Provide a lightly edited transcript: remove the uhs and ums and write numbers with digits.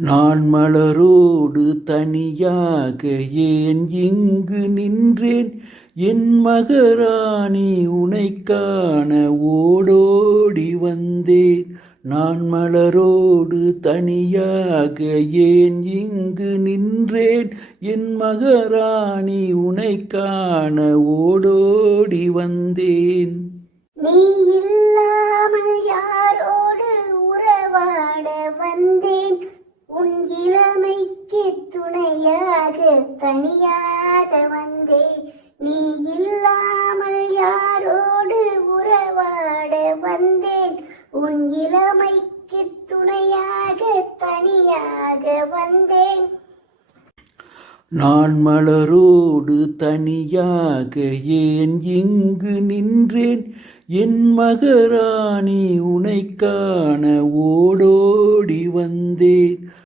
நான் மலரோடு தனியாக ஏன் இங்கு நின்றேன்? என் மகராணி உனைக் காண ஓடோடி வந்தேன். நான் மலரோடு தனியாக ஏன் இங்கு நின்றேன்? என் மகராணி உனைக் காண ஓடோடி வந்தேன். நீ இல்லாமல் யாரோடு உறவாட வந்தேன்? உன் இளமைக்கு துணையாக தனியாக வந்தேன். நீ இல்லாமல் யாரோடு உறவாட வந்தேன்? உன் இளமைக்கு துணையாக தனியாக வந்தேன். நான் மலரோடு தனியாக ஏன் இங்கு நின்றேன்? என் மகராணி உனைக் காண ஓடோடி வந்தேன்.